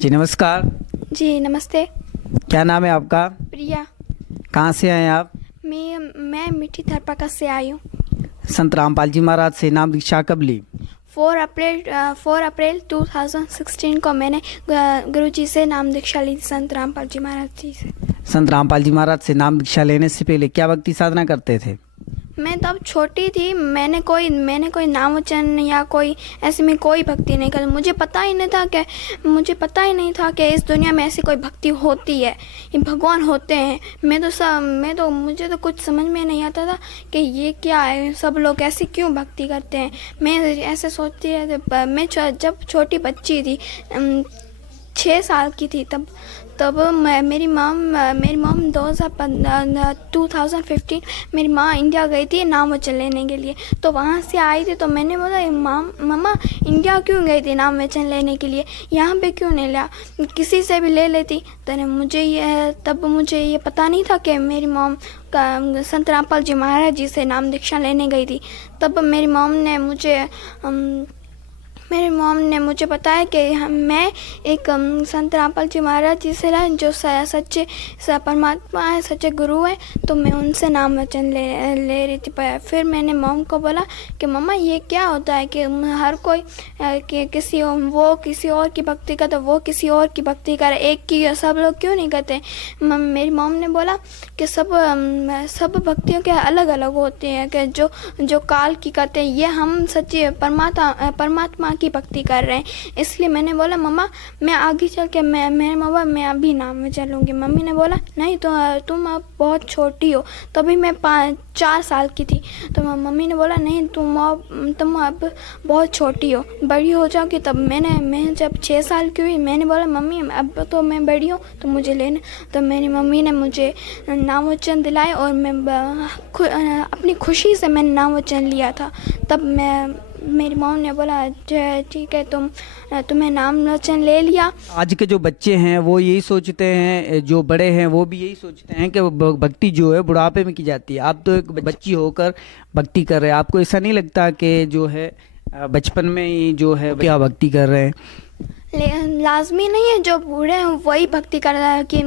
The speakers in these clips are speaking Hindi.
जी नमस्कार। जी नमस्ते। क्या नाम है आपका? प्रिया। कहाँ से आए हैं आप? मैं मिठी थरपका से आई हूँ। संत रामपाल जी महाराज से नाम दीक्षा कब ली? 4 अप्रैल 2016 को मैंने गुरुजी से नाम दीक्षा ली थी, संत रामपाल जी महाराज जी से। संत रामपाल जी महाराज से नाम दीक्षा लेने से पहले क्या भक्ति साधना करते थे? मैं तब छोटी थी। मैंने कोई नाम वचन या कोई ऐसे में कोई भक्ति नहीं कर। मुझे पता ही नहीं था कि इस दुनिया में ऐसी कोई भक्ति होती है, ये भगवान होते हैं। मुझे तो कुछ समझ में नहीं आता था कि ये क्या है, सब लोग ऐसे क्यों भक्ति करते हैं। मैं ऐसे सोचती रहती। मैं जब छोटी बच्ची थी, 6 साल की थी, तब मेरी मॉम 2015 मेरी माँ इंडिया गई थी नाम वचन लेने के लिए। तो वहाँ से आई थी, तो मैंने बोला मम्मा इंडिया क्यों गई थी नाम वचन लेने के लिए, यहाँ पे क्यों नहीं लिया, किसी से भी ले लेती। तब मुझे ये पता नहीं था कि मेरी मॉम संत रामपाल जी महाराज जी से नाम दीक्षा लेने गई थी। तब मेरी मॉम ने मुझे बताया कि मैं एक संत रामपाल जी महाराज जी से जो सच्चे परमात्मा है, सच्चे गुरु है, तो मैं उनसे नाम वचन ले रही थी। फिर मैंने मॉम को बोला कि मम्मा ये क्या होता है कि हर कोई वो किसी और की भक्ति करता, वो किसी और की भक्ति करे, एक की सब लोग क्यों नहीं करते। मेरी मॉम ने बोला कि सब भक्तियों के अलग अलग होते हैं, कि जो काल की करते हैं, ये हम सच्चे परमात्मा की भक्ति कर रहे हैं। इसलिए मैंने बोला मम्मा मैं आगे चल के मैं अभी नाम में चलूँगी। मम्मी ने बोला नहीं, तो तुम अब बहुत छोटी हो। तभी मैं 4 साल की थी। तो मम्मी ने बोला नहीं, तुम अब बहुत छोटी हो, बड़ी हो जाओगी तब। मैं जब 6 साल की हुई, मैंने बोला मम्मी अब तो मैं बड़ी हूँ, तो मुझे लेना। तो मेरी मम्मी ने मुझे नाम वचन दिलाए और मैं अपनी खुशी से मैंने नाम वचन लिया था। तब मेरी मॉम ने बोला ठीक है, तुम्हें नाम वचन ले लिया। आज के जो बच्चे हैं वो यही सोचते हैं, जो बड़े हैं वो भी यही सोचते हैं कि भक्ति जो है बुढ़ापे में की जाती है। आप तो एक बच्ची होकर भक्ति कर रहे हैं, आपको ऐसा नहीं लगता कि जो है बचपन में ही जो है क्या भक्ति कर रहे हैं? लाजमी नहीं है जो बूढ़े हैं वही भक्ति कर रहा है, कि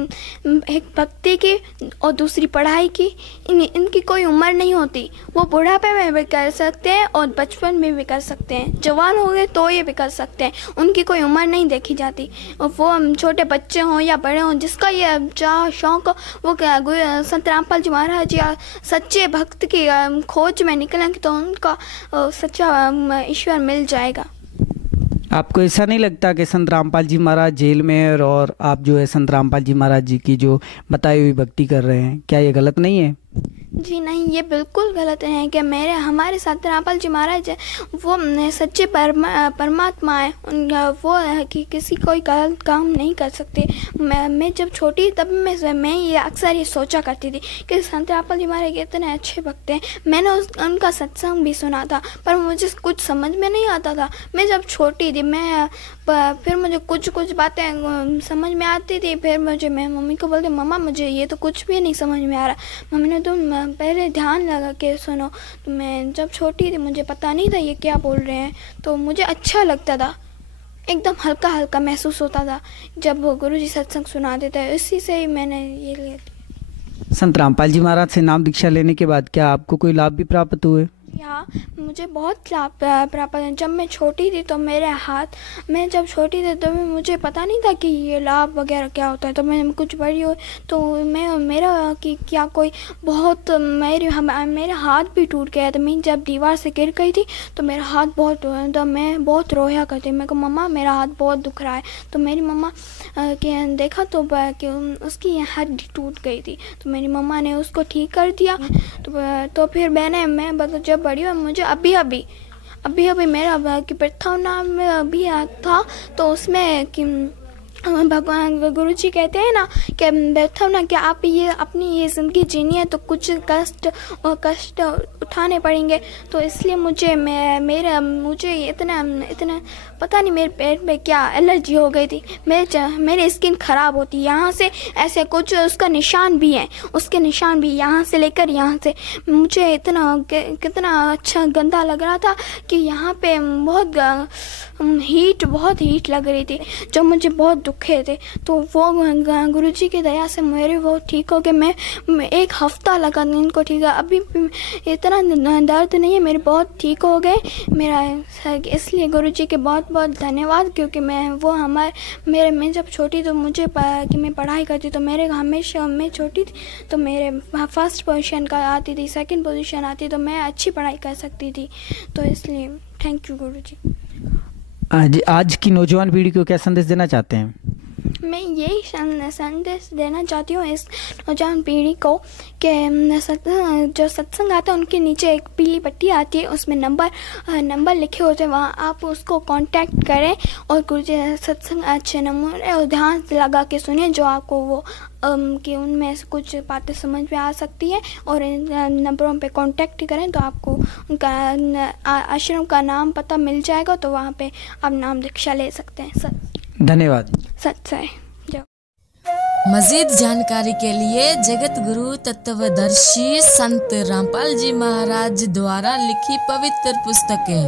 एक भक्ति की और दूसरी पढ़ाई की इनकी कोई उम्र नहीं होती। वो बुढ़ापे में भी कर सकते हैं और बचपन में भी कर सकते हैं, जवान हो गए तो ये भी कर सकते हैं। उनकी कोई उम्र नहीं देखी जाती। और वो छोटे बच्चे हों या बड़े हों, जिसका ये चाह शौक वो संत रामपाल जी महाराज या सच्चे भक्त की खोज में निकलेंगे तो उनका सच्चा ईश्वर मिल जाएगा। आपको ऐसा नहीं लगता कि संत रामपाल जी महाराज जेल में है और आप जो है संत रामपाल जी महाराज जी की जो बताई हुई भक्ति कर रहे हैं, क्या ये गलत नहीं है? जी नहीं, ये बिल्कुल गलत है कि हमारे संत रामपाल जी महाराज वो सच्चे परमात्मा है। वो है कि किसी कोई गलत काम नहीं कर सकते। मैं जब छोटी तब मैं ये अक्सर ये सोचा करती थी कि संत रामपाल जी महाराज इतने अच्छे भक्त हैं। मैंने उनका सत्संग भी सुना था, पर मुझे कुछ समझ में नहीं आता था। मैं जब छोटी थी फिर मुझे कुछ बातें समझ में आती थी। फिर मैं मम्मी को बोलती मम्मा मुझे ये तो कुछ भी नहीं समझ में आ रहा। मम्मी ने तुम पहले ध्यान लगा के सुनो। तो मैं जब छोटी थी मुझे पता नहीं था ये क्या बोल रहे हैं, तो मुझे अच्छा लगता था, एकदम हल्का हल्का महसूस होता था जब गुरुजी सत्संग सुनाते थे। इसी से ही मैंने ये लिया। संत रामपाल जी महाराज से नाम दीक्षा लेने के बाद क्या आपको कोई लाभ भी प्राप्त हुए? हाँ, मुझे बहुत लाभ प्राप्त है। जब मैं छोटी थी तो मैं जब छोटी थी तो मुझे पता नहीं था कि ये लाभ वगैरह क्या होता है। तो मैं कुछ बड़ी हो तो मेरा कि क्या कोई बहुत मेरे हाथ भी टूट गया था। मैं जब दीवार से गिर गई थी तो मेरा हाथ तो मैं बहुत रोया करती। मेरे को मम्मा मेरा हाथ बहुत दुख रहा है। तो मेरी मम्मा के देखा तो कि उसकी हड्डी टूट गई थी। तो मेरी मम्मा ने उसको ठीक कर दिया। तो फिर मैं जब बड़ी हुई, मुझे अभी मेरा कि प्रथम नाम में अभी था। तो उसमें कि भगवान गुरुजी कहते हैं ना कि प्रथम ना कि आप ये अपनी ये ज़िंदगी जीनी है तो कुछ कष्ट उठाने पड़ेंगे। तो इसलिए मुझे इतना पता नहीं मेरे पेट में क्या एलर्जी हो गई थी, मेरी स्किन ख़राब होती, यहाँ से ऐसे कुछ उसका निशान भी है, उसके निशान भी यहाँ से लेकर यहाँ से। मुझे इतना कितना अच्छा गंदा लग रहा था कि यहाँ पे बहुत हीट लग रही थी, जो मुझे बहुत दुखे थे। तो वो गुरुजी की दया से मेरे वो ठीक हो गए। मैं 1 हफ्ता लगा इनको ठीक है, अभी इतना दर्द नहीं है, मेरे बहुत ठीक हो गए मेरा। इसलिए गुरुजी के बहुत बहुत धन्यवाद, क्योंकि मैं जब छोटी तो मुझे कि मैं पढ़ाई करती तो मेरे हमेशा मैं छोटी थी तो मेरे फर्स्ट पोजीशन का आती थी, सेकंड पोजीशन आती, तो मैं अच्छी पढ़ाई कर सकती थी। तो इसलिए थैंक यू गुरुजी। आज की नौजवान पीढ़ी को क्या संदेश देना चाहते हैं? मैं यही संदेश देना चाहती हूँ इस नौजवान पीढ़ी को कि जो सत्संग आता है उनके नीचे एक पीली पट्टी आती है, उसमें नंबर लिखे होते हैं, वहाँ आप उसको कांटेक्ट करें और गुरुजी सत्संग अच्छे नमूने और ध्यान लगा के सुने, जो आपको वो कि उनमें से कुछ बातें समझ में आ सकती हैं, और इन नंबरों पे कांटेक्ट करें तो आपको उनका आश्रम का नाम पता मिल जाएगा, तो वहाँ पे आप नाम दीक्षा ले सकते हैं। धन्यवाद। सच्चाई। मजीद जानकारी के लिए जगत गुरु तत्वदर्शी संत रामपाल जी महाराज द्वारा लिखी पवित्र पुस्तकें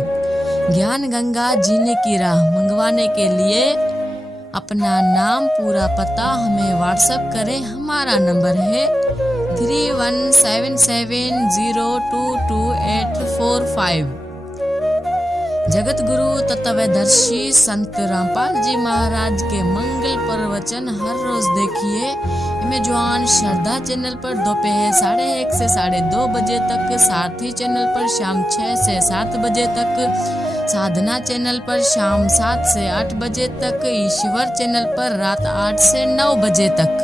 ज्ञान गंगा जीने की राह मंगवाने के लिए अपना नाम पूरा पता हमें व्हाट्सएप करें। हमारा नंबर है 3177022845। जगत गुरु तत्वदर्शी संत रामपाल जी महाराज के मंगल प्रवचन हर रोज देखिए अमेजॉन श्रद्धा चैनल पर दोपहर 1:30 से 2:30 बजे तक, सारथी चैनल पर शाम 6 से 7 बजे तक, साधना चैनल पर शाम 7 से 8 बजे तक, ईश्वर चैनल पर रात 8 से 9 बजे तक।